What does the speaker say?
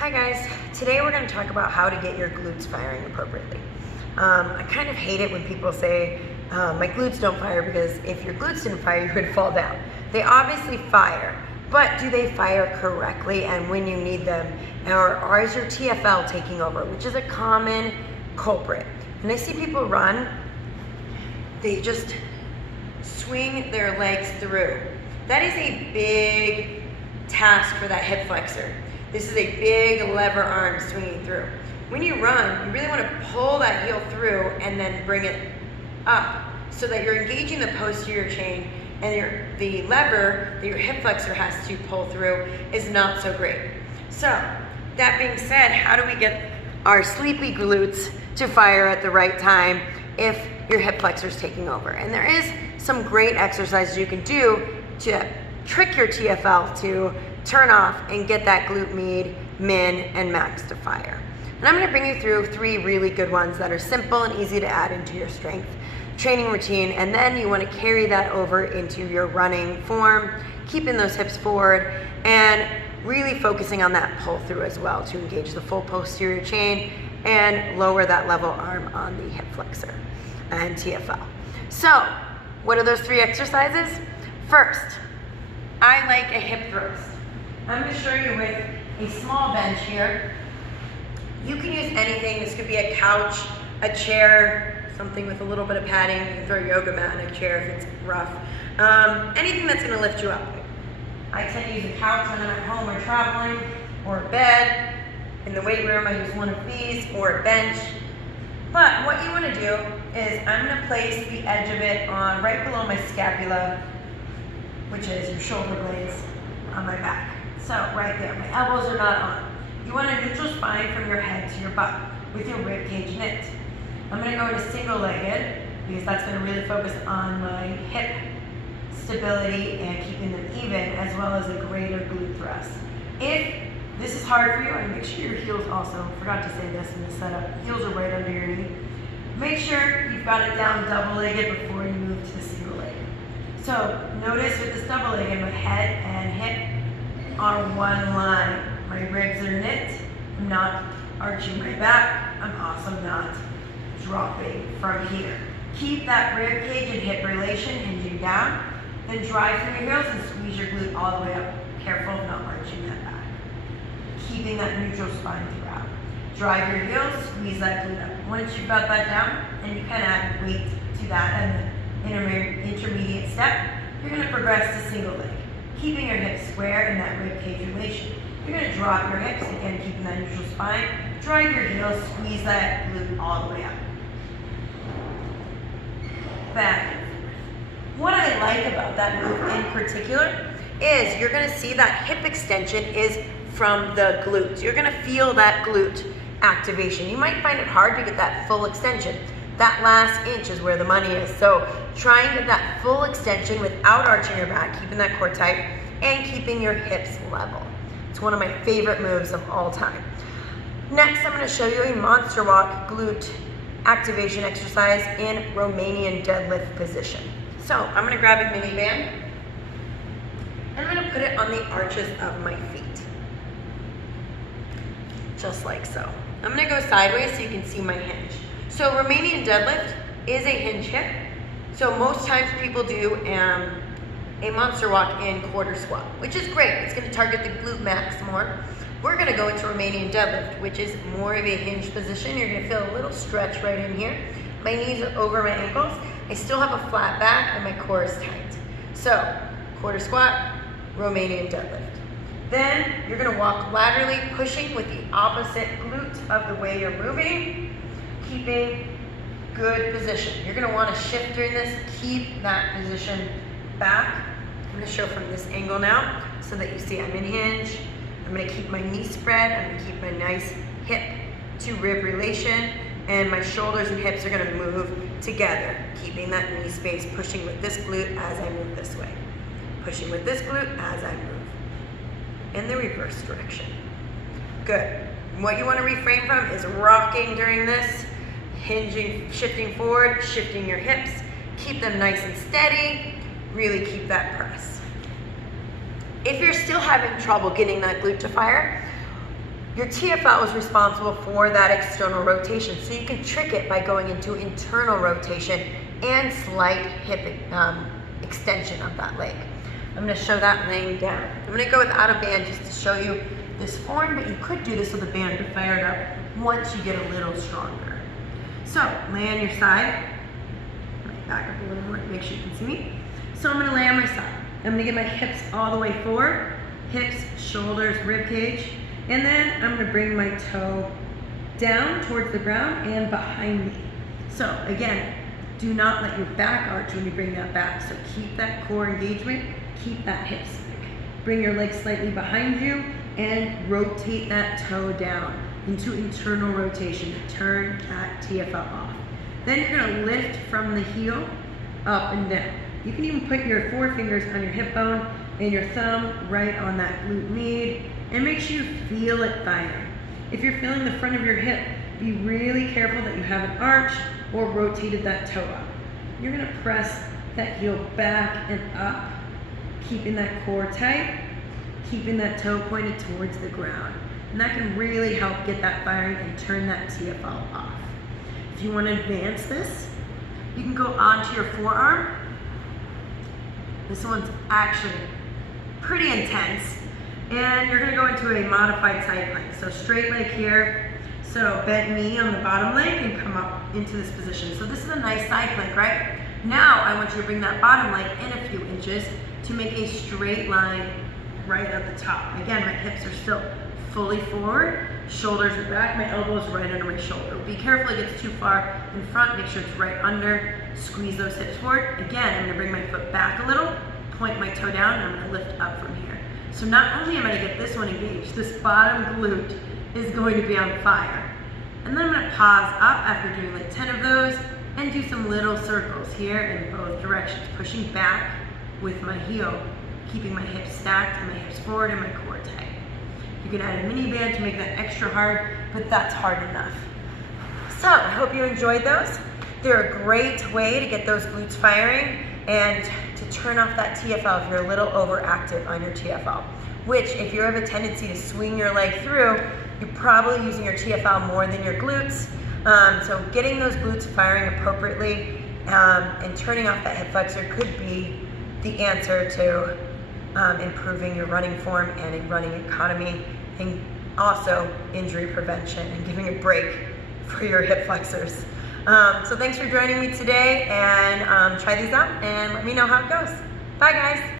Hi guys, today we're going to talk about how to get your glutes firing appropriately. I kind of hate it when people say, my glutes don't fire, because if your glutes didn't fire, you would fall down. They obviously fire, but do they fire correctly and when you need them? Or is your TFL taking over, which is a common culprit. And I see people run, they just swing their legs through. That is a big task for that hip flexor. This is a big lever arm swinging through. When you run, you really want to pull that heel through and then bring it up so that you're engaging the posterior chain, and the lever that your hip flexor has to pull through is not so great. So, that being said, how do we get our sleepy glutes to fire at the right time if your hip flexor is taking over? And there is some great exercises you can do to trick your TFL to turn off and get that glute med, min, and max to fire. And I'm going to bring you through 3 really good ones that are simple and easy to add into your strength training routine, and then you want to carry that over into your running form, keeping those hips forward and really focusing on that pull through as well to engage the full posterior chain and lower that level arm on the hip flexor and TFL. So, what are those 3 exercises? First, I like a hip thrust. I'm going to show you with a small bench here. You can use anything. This could be a couch, a chair, something with a little bit of padding. You can throw a yoga mat in a chair if it's rough. Anything that's going to lift you up. I tend to use a couch when I'm at home or traveling, or a bed. In the weight room, I use one of these, or a bench. But what you want to do is I'm going to place the edge of it on right below my scapula, which is your shoulder blades on my back. So right there, my elbows are not on. You want a neutral spine from your head to your butt with your rib cage knit. I'm going to go into single-legged because that's going to really focus on my hip stability and keeping them even, as well as a greater glute thrust. If this is hard for you, and make sure your heels also, forgot to say this in the setup, heels are right under your knee. Make sure you've got it down double-legged before you move to the single-legged. So notice with this double-legged, my head and hip are one line. My ribs are knit. I'm not arching my back. I'm also not dropping from here. Keep that rib cage and hip relation hinging down. Then drive through your heels and squeeze your glute all the way up. Careful of not arching that back. Keeping that neutral spine throughout. Drive your heels, squeeze that glute up. Once you've got that down, and you kind of add weight to that and the intermediate step, you're going to progress to single leg. Keeping your hips square in that rib cage relation. You're going to drop your hips, again keeping that neutral spine. Drive your heels, squeeze that glute all the way up. Back and forth. What I like about that move in particular is you're going to see that hip extension is from the glutes. You're going to feel that glute activation. You might find it hard to get that full extension. That last inch is where the money is. So try and get that full extension without arching your back, keeping that core tight, and keeping your hips level. It's one of my favorite moves of all time. Next, I'm going to show you a monster walk glute activation exercise in Romanian deadlift position. So I'm going to grab a mini band, and I'm going to put it on the arches of my feet. Just like so. I'm going to go sideways so you can see my hinge. So Romanian deadlift is a hinge hip. So most times people do a monster walk in quarter squat, which is great. It's going to target the glute max more. We're going to go into Romanian deadlift, which is more of a hinge position. You're going to feel a little stretch right in here. My knees are over my ankles. I still have a flat back and my core is tight. So quarter squat, Romanian deadlift. Then you're going to walk laterally, pushing with the opposite glute of the way you're moving. Keeping good position. You're going to want to shift during this. Keep that position back. I'm going to show from this angle now so that you see I'm in hinge. I'm going to keep my knee spread. I'm going to keep my nice hip to rib relation, and my shoulders and hips are going to move together, keeping that knee space, pushing with this glute as I move this way. Pushing with this glute as I move. In the reverse direction. Good. What you want to refrain from is rocking during this. Hinging, shifting forward, shifting your hips, keep them nice and steady, really keep that press. If you're still having trouble getting that glute to fire, Your TFL is responsible for that external rotation, so you can trick it by going into internal rotation and slight hip extension of that leg. I'm going to show that laying down. I'm going to go without a band just to show you this form, but you could do this with a band to fire it up once you get a little stronger. So lay on your side. Back up a little more to make sure you can see me. So I'm going to lay on my side. I'm going to get my hips all the way forward, hips, shoulders, rib cage, and then I'm going to bring my toe down towards the ground and behind me. So again, do not let your back arch when you bring that back. So keep that core engagement, keep that hip stick. Bring your legs slightly behind you and rotate that toe down into internal rotation to turn that TFL off. Then you're going to lift from the heel up and down. You can even put your forefingers on your hip bone and your thumb right on that glute med, and make sure you feel it firing. If you're feeling the front of your hip, be really careful that you haven't arched or rotated that toe up. You're going to press that heel back and up, keeping that core tight, keeping that toe pointed towards the ground. And that can really help get that firing and turn that TFL off. If you want to advance this, you can go onto your forearm. This one's actually pretty intense. And you're going to go into a modified side plank. So straight leg here. So bent knee on the bottom leg and come up into this position. So this is a nice side plank, right? Now I want you to bring that bottom leg in a few inches to make a straight line right at the top. Again, my hips are still fully forward, shoulders are back, my elbows right under my shoulder. Be careful it gets too far in front, make sure it's right under, squeeze those hips forward. Again, I'm gonna bring my foot back a little, point my toe down, and I'm gonna lift up from here. So not only am I gonna get this one engaged, this bottom glute is going to be on fire. And then I'm gonna pause up after doing like 10 of those and do some little circles here in both directions, pushing back with my heel, keeping my hips stacked and my hips forward and my core tight. You can add a mini band to make that extra hard, but that's hard enough. So I hope you enjoyed those. They're a great way to get those glutes firing and to turn off that TFL if you're a little overactive on your TFL, which if you have a tendency to swing your leg through, you're probably using your TFL more than your glutes. So getting those glutes firing appropriately and turning off that hip flexor could be the answer to improving your running form and running economy, and also injury prevention and giving a break for your hip flexors. So thanks for joining me today, and try these out and let me know how it goes. Bye guys.